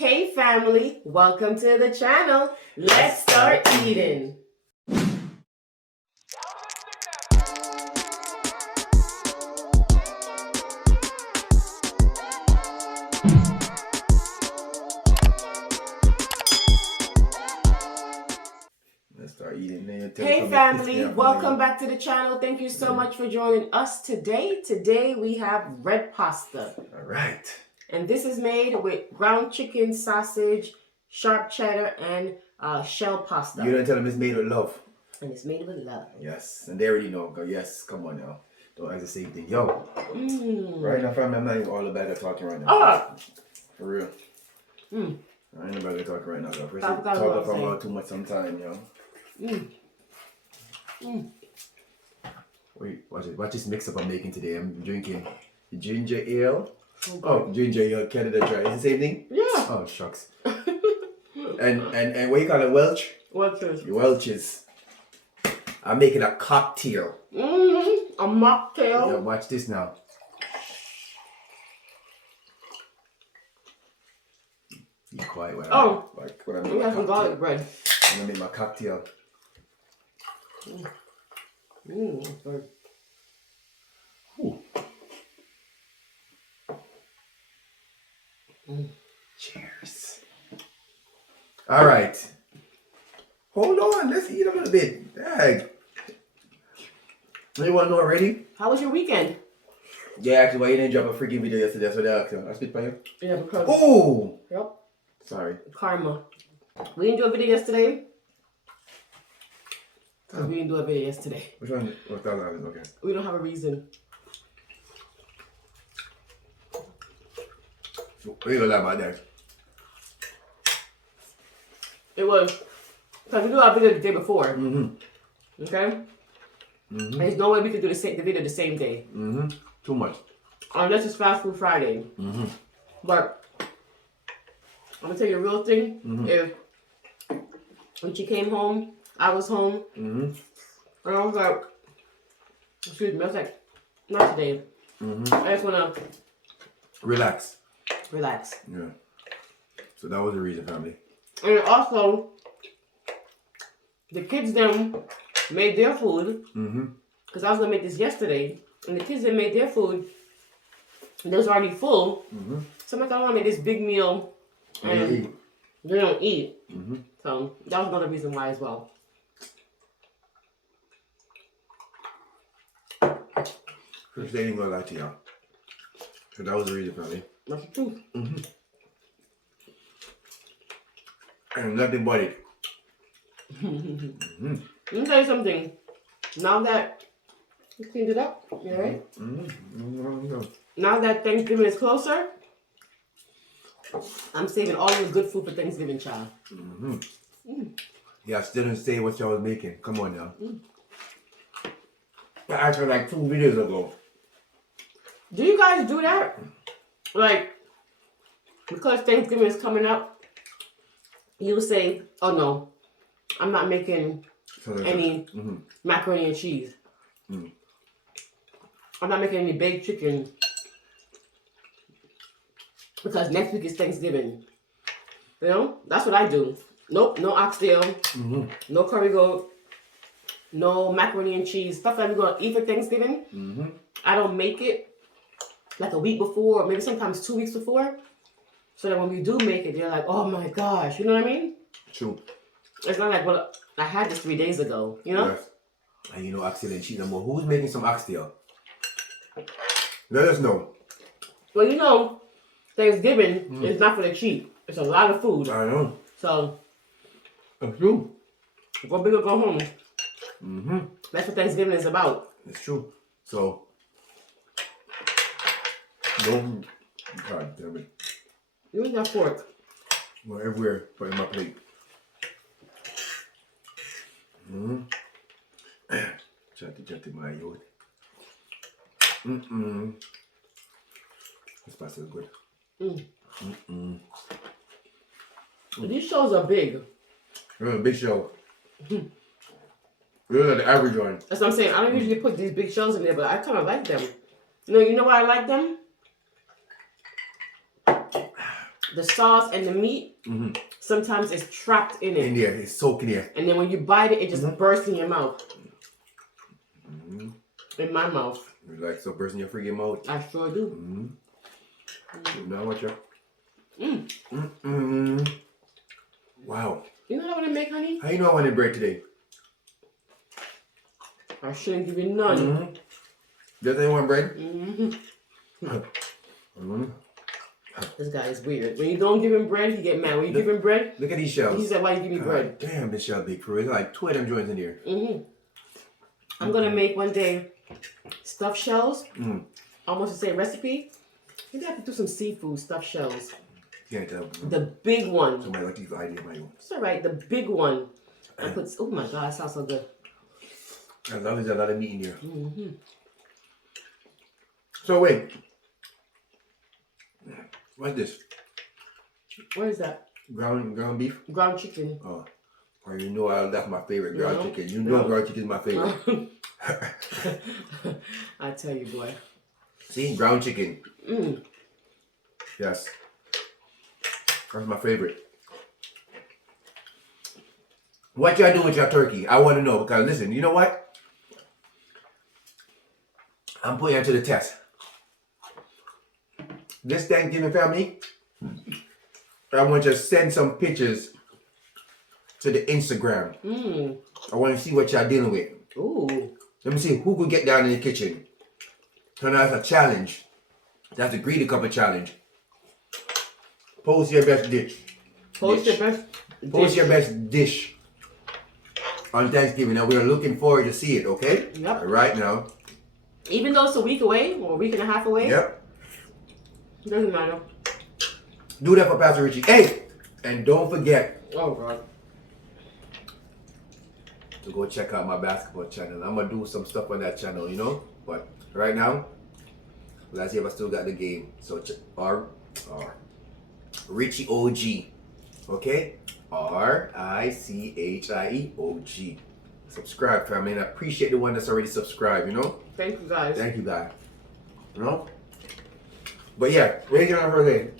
Hey family, welcome to the channel. Let's start eating. Let's start eating. Hey family, welcome back to the channel. Thank you so much for joining us today. Today we have red pasta. All right. And this is made with ground chicken, sausage, sharp cheddar, and shell pasta. You don't tell them it's made with love. And it's made with love. Yes, and they already know. Yes, come on now. Don't ask the same thing. Yo. Right now, family, I'm not even all about that talking right now. Oh. For real. I ain't about to talk right now. Though. First, talk about too much sometime, yo. Wait, watch this mix up I'm making today. I'm drinking ginger ale. Oh, ginger ale, Canada Dry. Is the same thing? Yeah. Oh, shucks. and what you call it, Welch? Welch's. Welch's. I'm making a cocktail. A mocktail. Yeah, watch this now. Be quiet when I make we have some garlic bread. I'm gonna make my cocktail. Good. Cheers. All right. Hold on. Let's eat a little bit. Dang. You want to know already? How was your weekend? Yeah, actually, why you didn't drop a freaking video yesterday? That's what they asked you. I speak by you. Yeah, because. Oh. Yep. Sorry. Karma. We didn't do a video yesterday. Because we didn't do a video yesterday. Which one? What's that? Okay. We don't have a reason. What are you gonna lie about that? It was because we do our video the day before. Okay? There's no way we could do the video the same day. Too much. Unless it's Fast Food Friday. But I'm gonna tell you a real thing. If when she came home, I was home. And I was like, excuse me, I was like, not today. I just wanna Relax. relax. Yeah. So that was the reason, family. And also, the kids them made their food. Because I was gonna make this yesterday, and the kids them made their food. And they was already full. So I'm like, I want to make this big meal, and they don't eat. So that was another reason why as well. First, they ain't gonna lie to y'all. So that was the reason, family. That's the truth. And nothing but it. Let me tell you something. Now that you cleaned it up, you alright? Now that Thanksgiving is closer, I'm saving all the good food for Thanksgiving, child. Yeah, I still didn't say what y'all was making. Come on now. I asked her like 2 videos ago. Do you guys do that? Like, because Thanksgiving is coming up, you say, oh no, I'm not making any macaroni and cheese. I'm not making any baked chicken because next week is Thanksgiving. You know, that's what I do. Nope, no oxtail, no curry goat, no macaroni and cheese. Stuff that we're gonna eat for Thanksgiving. I don't make it like a week before, or maybe sometimes 2 weeks before, so that when we do make it, they're like, oh my gosh, you know what I mean? True. It's not like, well, I had this 3 days ago, you know? Yes. And you know, oxtail and cheese no more. Who's making some oxtail? Let us know. Well, you know, Thanksgiving is not for the cheap. It's a lot of food. I know. So, It's true. go big or go home. That's what Thanksgiving is about. It's true. So, don't. God damn it. You eat that fork. Well, everywhere but in my plate. Chatty my youth. This pasta is good. These shows are big. Big show. You're the average one. That's what I'm saying. I don't usually put these big shows in there, but I kind of like them. You know why I like them? the sauce and the meat sometimes is trapped in it. In there, it's soaking there. And then when you bite it, it just bursts in your mouth. In my mouth. You like so burst in your freaking mouth. I sure do. Now watch out. Wow. You know what I want to make, honey? How you know I wanted bread today? I shouldn't give you none. Does anyone want bread? This guy is weird. When you don't give him bread, he get mad. When you give him bread, Look at these shells. he said, "Why you give me bread?" Damn, this shell big for real. There's like 2 of them joints in here. I'm gonna make one day stuffed shells. Almost the same recipe. Maybe I have to do some seafood stuffed shells. Can't tell. The big one. Somebody like these idea, my own. It's alright. The big one. I put. Oh my god, it sounds so good. As long as there's a lot of meat in here. So wait. What's this? What is that? Ground beef? Ground chicken. Oh. Or you know that's my favorite ground No. chicken. You know ground chicken is my favorite. I tell you, boy. See, ground chicken. Yes. That's my favorite. What y'all do with your turkey? I want to know because listen, you know what? I'm putting it to the test. This Thanksgiving family, I want you to send some pictures to the Instagram. I want to see what y'all dealing with. Ooh. Let me see who could get down in the kitchen. So now it's a challenge. That's a greedy couple challenge. Post your best dish. Post your best. Post your best dish on Thanksgiving. Now we're looking forward to see it, okay? Yep. Right now. Even though it's a week away or a week and a half away. Yep. Doesn't matter. Do that for Pastor Richie. Hey! And don't forget Oh god. to go check out my basketball channel. I'm gonna do some stuff on that channel, you know? But right now, let's see if I still got the game. So R Richie OG. Okay? RICHIEOG. Subscribe, family. And I appreciate the one that's already subscribed, you know? Thank you guys. Thank you, guys. You know? But yeah, what are you gonna say?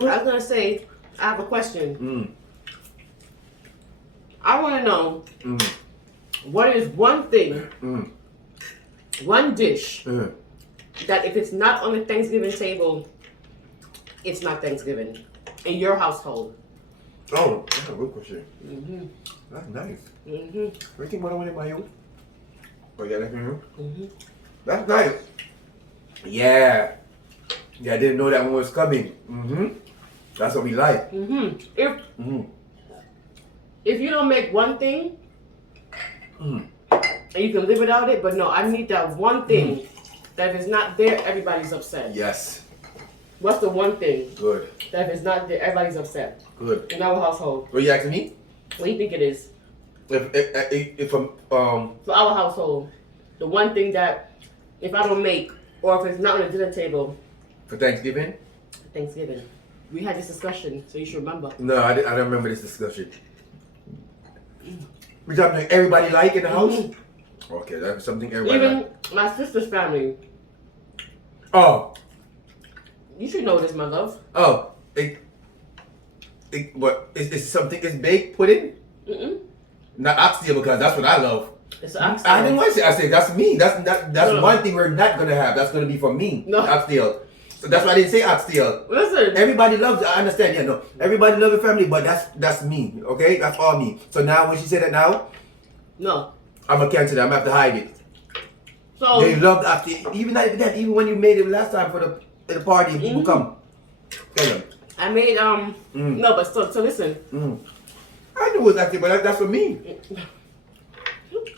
I was gonna say, I have a question. I wanna know what is one thing, one dish that if it's not on the Thanksgiving table, it's not Thanksgiving in your household. Oh, that's a good question. That's nice. What do you think what I want in my youth? Oh yeah, that's That's nice. Yeah. Yeah, I didn't know that one was coming. That's what we like. If you don't make one thing and you can live without it, but no, I need that one thing that if it's not there, everybody's upset. Yes. What's the one thing Good. that if it's not there, everybody's upset Good. in our household? What you asking me? What do you think it is? If I'm For our household, the one thing that if I don't make or if it's not on the dinner table, for Thanksgiving? Thanksgiving. We had this discussion, so you should remember. No, I don't remember this discussion. We something everybody like in the house? Okay, that's something everybody Even like. my sister's family. Oh. You should know this, my love. Oh. What is something it's baked pudding? Not oxtail because that's what I love. It's oxtail. I didn't want to say oxtail. That's me. That's No. one thing we're not gonna have. That's gonna be for me. No. Oxtail. So that's why I didn't say oxtail. Listen. Everybody loves it. I understand. Yeah, no. Everybody loves your family, but that's me. Okay, that's all me. So now when she said that now, No. I'm gonna cancel that. I'm gonna have to hide it. So They love oxtail. Even that. Even when you made it last time for the party, people come. Tell them. I made no, but so listen. I knew it was oxtail, but that's for me.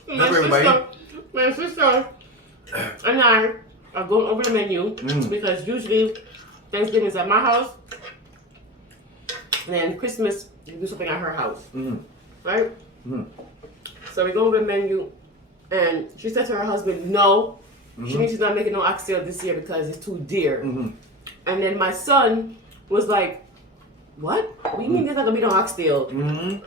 My for everybody. sister and I are going over the menu because usually Thanksgiving is at my house, and then Christmas we do something at her house, right? So we go over the menu, and she said to her husband, "No, she's not making no oxtail this year because it's too dear." And then my son was like, "What? What do you mean there's not gonna be no oxtail?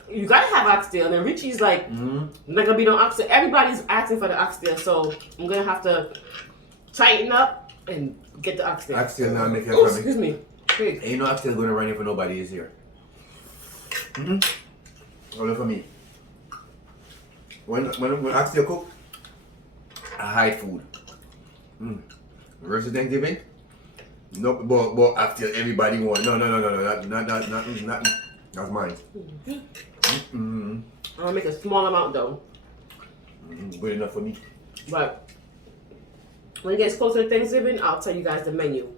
You gotta have oxtail." And then Richie's like, "Not gonna be no oxtail." Everybody's asking for the oxtail, so I'm gonna have to tighten up and get the oxtail. Oxtail now make it Oh, for me. excuse me. pig. Ain't no oxtail gonna run if nobody is here. Only for me. When oxtail cook, I hide food. Versus Thanksgiving, no, but oxtail everybody want. No, not. That's mine. I'm gonna make a small amount though. Good enough for me. But when it gets closer to Thanksgiving, I'll tell you guys the menu.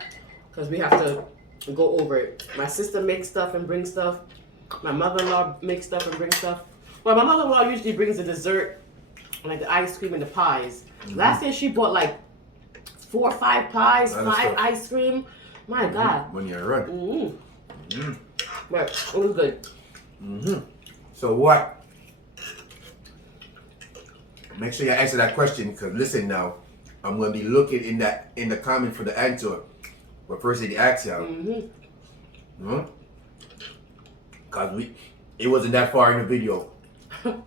Because we have to go over it. My sister makes stuff and brings stuff. My mother-in-law makes stuff and brings stuff. Well, my mother-in-law usually brings the dessert, like the ice cream and the pies. Last year she bought like 4 or 5 pies, 5 ice cream. My God. When you're run. But it was good. So what? Make sure you answer that question, because listen now, I'm gonna be looking in the comment for the answer. But first they ask y'all. Cause it wasn't that far in the video.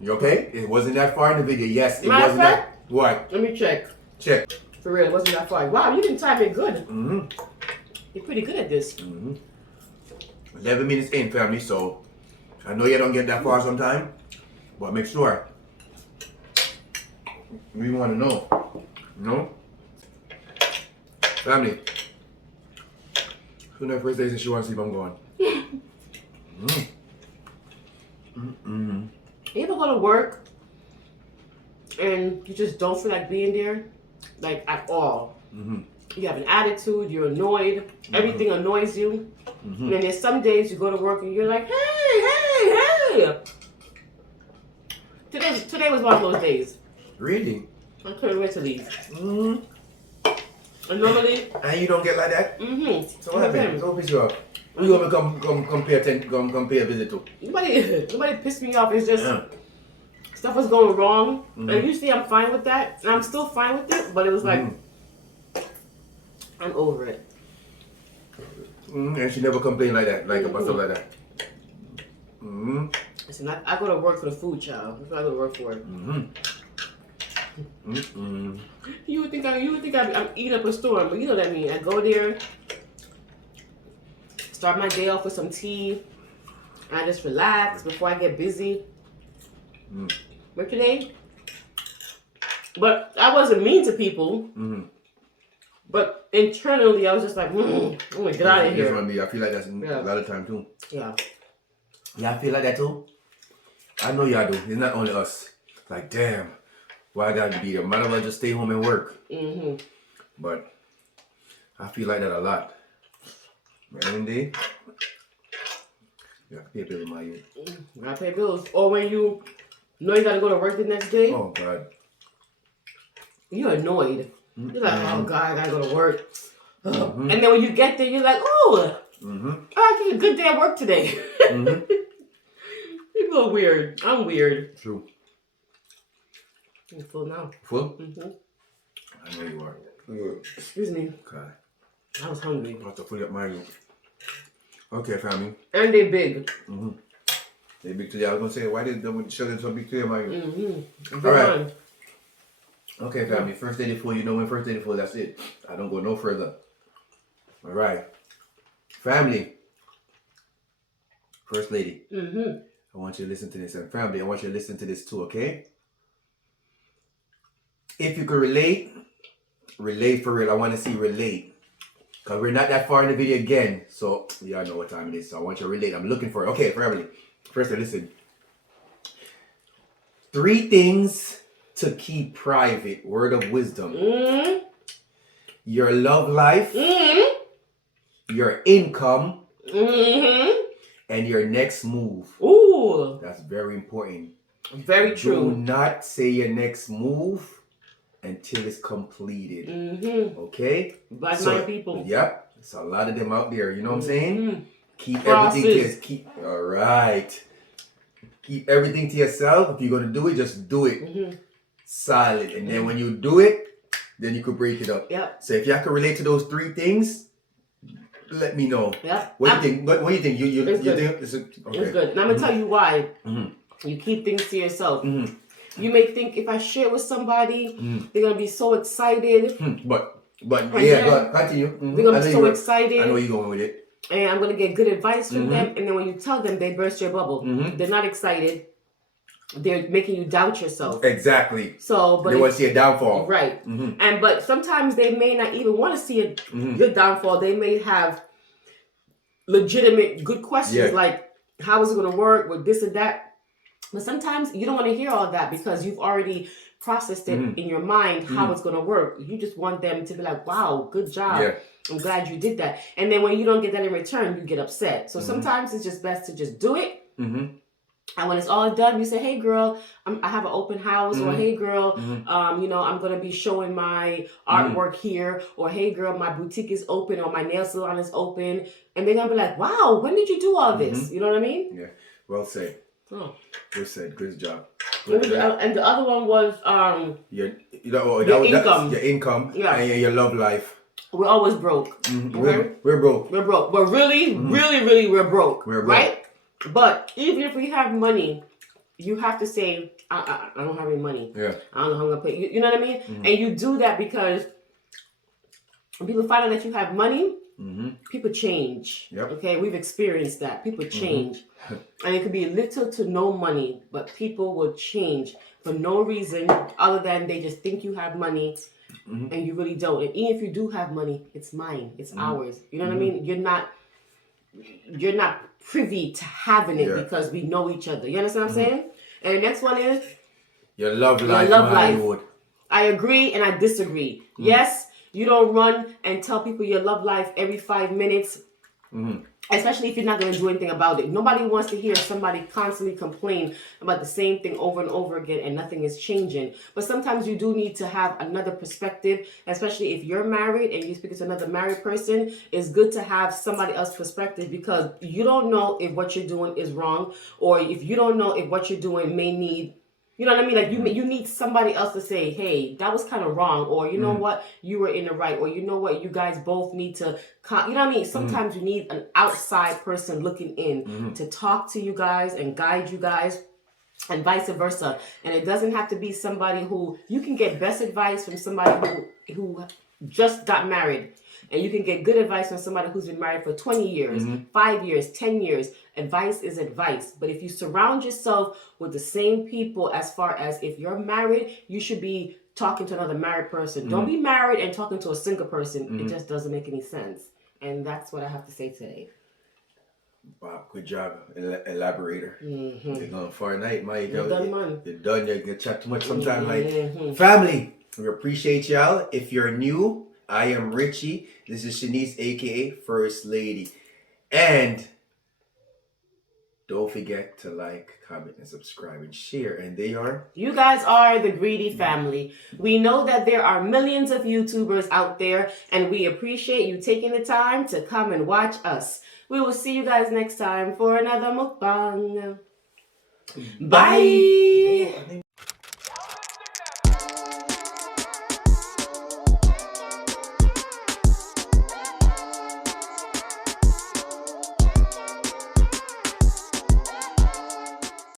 You okay? It wasn't that far in the video. Yes, it wasn't that. What? Let me check. Check. For real, it wasn't that far. Wow, you didn't time it good. You're pretty good at this. 11 minutes in, family, so I know you don't get that far sometime, but make sure. We want to know. You know? Family. Who first days she wants to see if I'm going? You ever go to work and you just don't feel like being there? Like at all. You have an attitude, you're annoyed, everything annoys you. And then there's some days you go to work and you're like, hey. Today was one of those days. Really? I couldn't wait to leave. And normally... And you don't get like that? So what happened? So piss you off. Who you want to come pay a visit to? Nobody pissed me off. It's just stuff was going wrong. And usually I'm fine with that. And I'm still fine with it. But it was like, I'm over it. And she never complained like that, like about stuff like that. Listen, I go to work for the food, child. That's what I go to work for. You would think I'm eating up a storm, but you know what I mean. I go there, start my day off with some tea, and I just relax before I get busy. But today, but I wasn't mean to people. But internally, I was just like, I'm gonna get out of here. I feel like that's a lot of time too. Yeah. Yeah, I feel like that too. I know y'all do. It's not only us. Like, damn, why I gotta be there? Might as well just stay home and work. But I feel like that a lot. Every day, you have to pay bills, my you. You gotta pay bills. Or when you know you gotta go to work the next day. Oh God. You're annoyed. You're like, oh God, I gotta go to work. And then when you get there, you're like, oh, I had a good day at work today. People are weird. I'm weird. True. I'm full now. Full? I know you are. Excuse me. God. I was hungry. I have to fill up my room. Okay, family. And they big. They big today. I was gonna say, why did the children so big today, my room? All right. Okay, family. First day full. You know when first day full. That's it. I don't go no further. All right, family. First lady. I want you to listen to this, and family, I want you to listen to this too. Okay. If you could relate for real. I want to see relate. Because we're not that far in the video again. So, yeah, I know what time it is. So I want you to relate. I'm looking for it. Okay, family. First, listen. 3 things to keep private. Word of wisdom. Your love life. Your income. And your next move. Ooh. That's very important. Very true. Do not say your next move until it's completed. Okay? Like my people. Yep. There's a lot of them out there. You know what I'm saying? Keep everything to alright. Keep everything to yourself. If you're gonna do it, just do it. Solid. And then when you do it, then you could break it up. Yep. So if y'all can relate to those 3 things, let me know. Yep. What do you think? What do you think? You it's good. think it's okay. It's good. And I'm gonna tell you why. You keep things to yourself. You may think if I share with somebody, they're gonna be so excited. But yeah, but continue. They're gonna be so excited. I know you're going with it. and I'm going to get good advice from them. And then when you tell them, they burst your bubble. They're not excited. They're making you doubt yourself. Exactly. So, but they want to see a downfall. Right. And but sometimes they may not even want to see your downfall. They may have legitimate good questions like, how is it going to work with this and that? But sometimes you don't want to hear all that because you've already processed it in your mind how it's going to work. You just want them to be like, wow, good job. Yeah. I'm glad you did that. And then when you don't get that in return, you get upset. So sometimes it's just best to just do it. And when it's all done, you say, hey, girl, I have an open house. Or, hey, girl, you know, I'm going to be showing my artwork here. Or, hey, girl, my boutique is open or my nail salon is open. And they're going to be like, wow, when did you do all this? You know what I mean? Yeah. Well said. Oh. Well said. Good job. And the other one was your income. Your income and your love life. We're always broke. Okay? We're broke. We're broke. But really, really, we're broke. We're broke. Right? But even if we have money, you have to say, I don't have any money. Yeah. I don't know how I'm going to pay. You know what I mean? And you do that because when people find out that you have money, people change. Yep. Okay? We've experienced that. People change. And it could be little to no money, but people will change for no reason other than they just think you have money and you really don't. And even if you do have money, it's mine. It's ours. You know what I mean? You're not privy to having it because we know each other. You understand what I'm saying? And the next one is your love life. I agree and I disagree. Yes, you don't run and tell people your love life every 5 minutes. Especially if you're not going to do anything about it. Nobody wants to hear somebody constantly complain about the same thing over and over again and nothing is changing. But sometimes you do need to have another perspective, especially if you're married and you speak to another married person. It's good to have somebody else's perspective because you don't know if what you're doing is wrong or if you don't know if what you're doing may need, you know what I mean? Like you need somebody else to say, hey, that was kind of wrong. Or you know what? You were in the right. Or you know what? You guys both need to, you know what I mean? Sometimes you need an outside person looking in to talk to you guys and guide you guys and vice versa. And it doesn't have to be somebody who, you can get best advice from somebody who just got married. And you can get good advice from somebody who's been married for 20 years, 5 years, 10 years. Advice is advice. But if you surround yourself with the same people, as far as if you're married, you should be talking to another married person. Don't be married and talking to a single person. It just doesn't make any sense. And that's what I have to say today. Wow, good job, elaborator. You're going for a night, man. You're done, man. You're done. You can chat too much sometimes. Like family, we appreciate y'all. If you're new, I am Richie. This is Shanice, aka First Lady. And don't forget to like, comment, and subscribe and share. And they are? You guys are the Greedy family. We know that there are millions of YouTubers out there, and we appreciate you taking the time to come and watch us. We will see you guys next time for another mukbang. Bye.